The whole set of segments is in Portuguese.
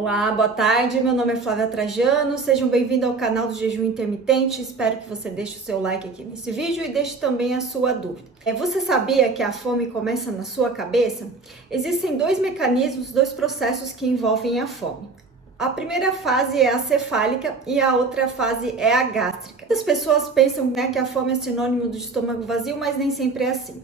Olá, boa tarde, meu nome é Flávia Trajano, sejam bem-vindos ao canal do Jejum Intermitente, espero que você deixe o seu like aqui nesse vídeo e deixe também a sua dúvida. Você sabia que a fome começa na sua cabeça? Existem dois mecanismos, dois processos que envolvem a fome. A primeira fase é a cefálica e a outra fase é a gástrica. As pessoas pensam, que a fome é sinônimo do estômago vazio, mas nem sempre é assim.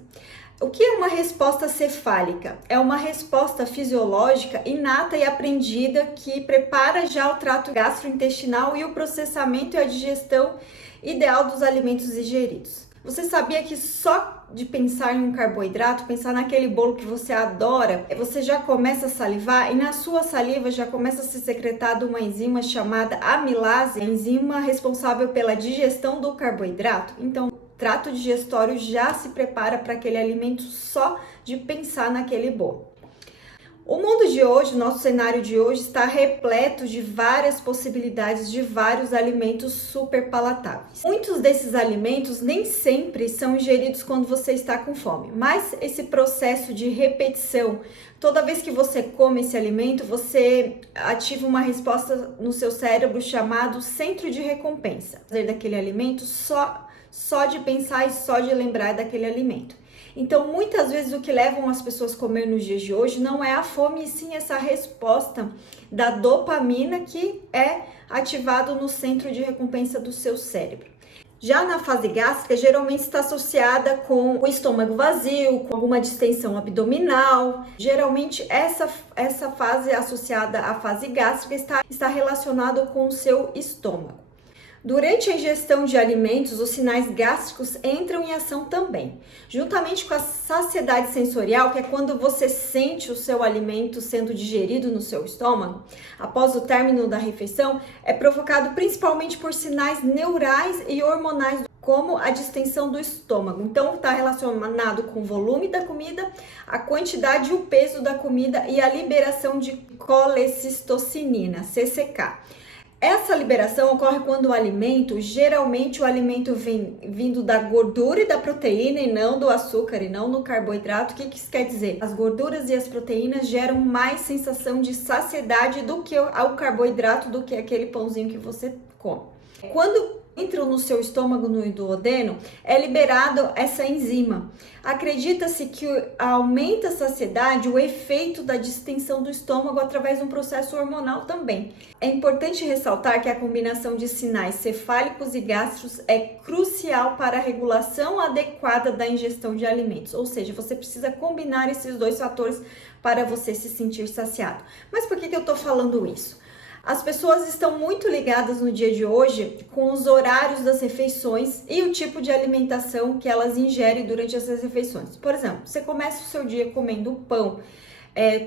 O que é uma resposta cefálica? É uma resposta fisiológica inata e aprendida que prepara já o trato gastrointestinal e o processamento e a digestão ideal dos alimentos ingeridos. Você sabia que só de pensar em um carboidrato, pensar naquele bolo que você adora, você já começa a salivar e na sua saliva já começa a ser secretada uma enzima chamada amilase, a enzima responsável pela digestão do carboidrato? Então, o trato digestório já se prepara para aquele alimento só de pensar naquele bolo. O mundo de hoje, nosso cenário de hoje está repleto de várias possibilidades de vários alimentos super palatáveis. Muitos desses alimentos nem sempre são ingeridos quando você está com fome, mas esse processo de repetição, toda vez que você come esse alimento, você ativa uma resposta no seu cérebro chamado centro de recompensa. Fazer daquele alimento só de pensar e só de lembrar daquele alimento. Então, muitas vezes o que levam as pessoas a comer nos dias de hoje não é a fome, e sim essa resposta da dopamina que é ativado no centro de recompensa do seu cérebro. Já na fase gástrica, geralmente está associada com o estômago vazio, com alguma distensão abdominal. Geralmente, essa fase associada à fase gástrica está relacionada com o seu estômago. Durante a ingestão de alimentos, os sinais gástricos entram em ação também. Juntamente com a saciedade sensorial, que é quando você sente o seu alimento sendo digerido no seu estômago, após o término da refeição, é provocado principalmente por sinais neurais e hormonais, como a distensão do estômago. Então, está relacionado com o volume da comida, a quantidade e o peso da comida e a liberação de colecistocinina, CCK. Essa liberação ocorre quando geralmente o alimento vem vindo da gordura e da proteína e não do açúcar e não do carboidrato. O que isso quer dizer? As gorduras e as proteínas geram mais sensação de saciedade do que o carboidrato, do que aquele pãozinho que você come. Quando entram no seu estômago, no duodeno, é liberado essa enzima. Acredita-se que aumenta a saciedade o efeito da distensão do estômago através de um processo hormonal também. É importante ressaltar que a combinação de sinais cefálicos e gástricos é crucial para a regulação adequada da ingestão de alimentos, ou seja, você precisa combinar esses dois fatores para você se sentir saciado. Mas por que eu estou falando isso? As pessoas estão muito ligadas no dia de hoje com os horários das refeições e o tipo de alimentação que elas ingerem durante essas refeições. Por exemplo, você começa o seu dia comendo pão,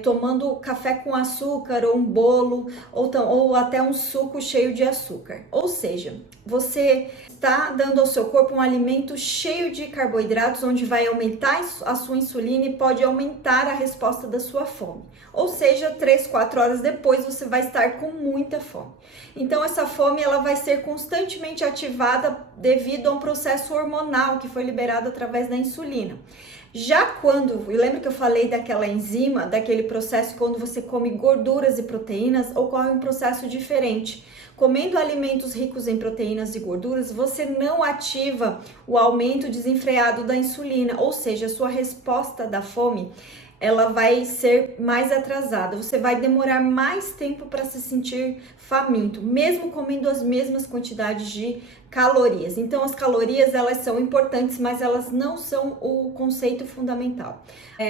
tomando café com açúcar ou um bolo ou até um suco cheio de açúcar. Ou seja, você está dando ao seu corpo um alimento cheio de carboidratos, onde vai aumentar a sua insulina e pode aumentar a resposta da sua fome. Ou seja, 3-4 horas depois você vai estar com muita fome. Então essa fome ela vai ser constantemente ativada devido a um processo hormonal que foi liberado através da insulina. Lembra que eu falei daquela enzima, daquele processo quando você come gorduras e proteínas, ocorre um processo diferente. Comendo alimentos ricos em proteínas e gorduras, você não ativa o aumento desenfreado da insulina, ou seja, a sua resposta da fome ela vai ser mais atrasada, você vai demorar mais tempo para se sentir faminto, mesmo comendo as mesmas quantidades de calorias. Então, as calorias, elas são importantes, mas elas não são o conceito fundamental.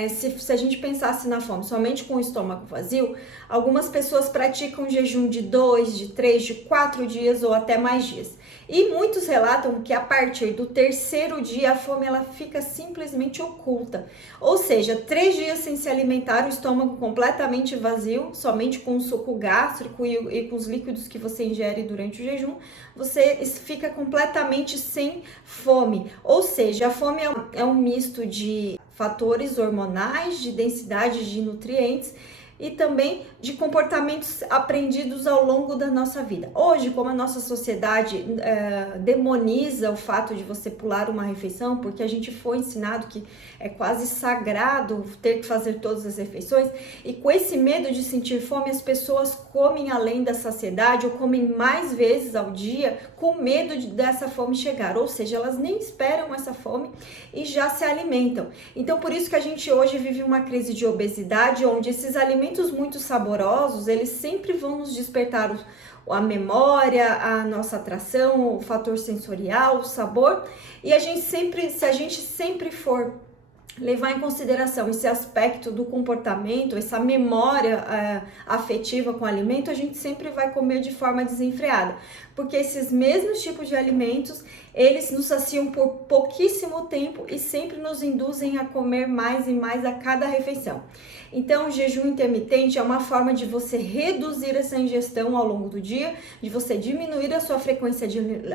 Se a gente pensasse na fome somente com o estômago vazio, algumas pessoas praticam jejum de 2, de 3, de 4 dias ou até mais dias. E muitos relatam que a partir do terceiro dia a fome ela fica simplesmente oculta. Ou seja, 3 dias sem se alimentar, o estômago completamente vazio, somente com o suco gástrico e com os líquidos que você ingere durante o jejum, você fica completamente sem fome. Ou seja, a fome é um misto de fatores hormonais, de densidade de nutrientes e também de comportamentos aprendidos ao longo da nossa vida. Hoje, como a nossa sociedade demoniza o fato de você pular uma refeição, porque a gente foi ensinado que é quase sagrado ter que fazer todas as refeições, e com esse medo de sentir fome, as pessoas comem além da saciedade ou comem mais vezes ao dia com medo dessa fome chegar, ou seja, elas nem esperam essa fome e já se alimentam. Então, por isso que a gente hoje vive uma crise de obesidade, onde esses alimentos muito saborosos, eles sempre vão nos despertar a memória, a nossa atração, o fator sensorial, o sabor, e se a gente sempre for levar em consideração esse aspecto do comportamento, essa memória afetiva com o alimento, a gente sempre vai comer de forma desenfreada, porque esses mesmos tipos de alimentos, eles nos saciam por pouquíssimo tempo e sempre nos induzem a comer mais e mais a cada refeição. Então, o jejum intermitente é uma forma de você reduzir essa ingestão ao longo do dia, de você diminuir a sua frequência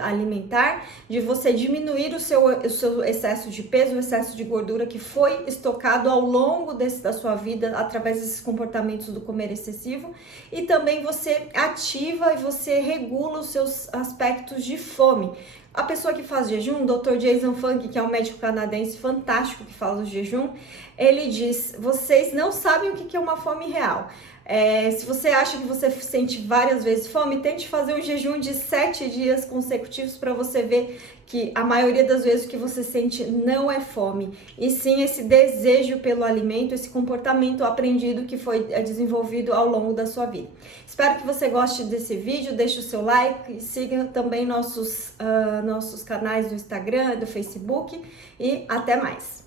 alimentar, de você diminuir o seu excesso de peso, o excesso de gordura que foi estocado ao longo da sua vida através desses comportamentos do comer excessivo, e também você ativa e você regula os seus aspectos de fome. A pessoa que faz jejum, o Dr. Jason Fung, que é um médico canadense fantástico que fala do jejum, ele diz: vocês não sabem o que é uma fome real. Se você acha que você sente várias vezes fome, tente fazer um jejum de 7 dias consecutivos para você ver que a maioria das vezes o que você sente não é fome, e sim esse desejo pelo alimento, esse comportamento aprendido que foi desenvolvido ao longo da sua vida. Espero que você goste desse vídeo, deixe o seu like e siga também nossos canais do Instagram, do Facebook, e até mais!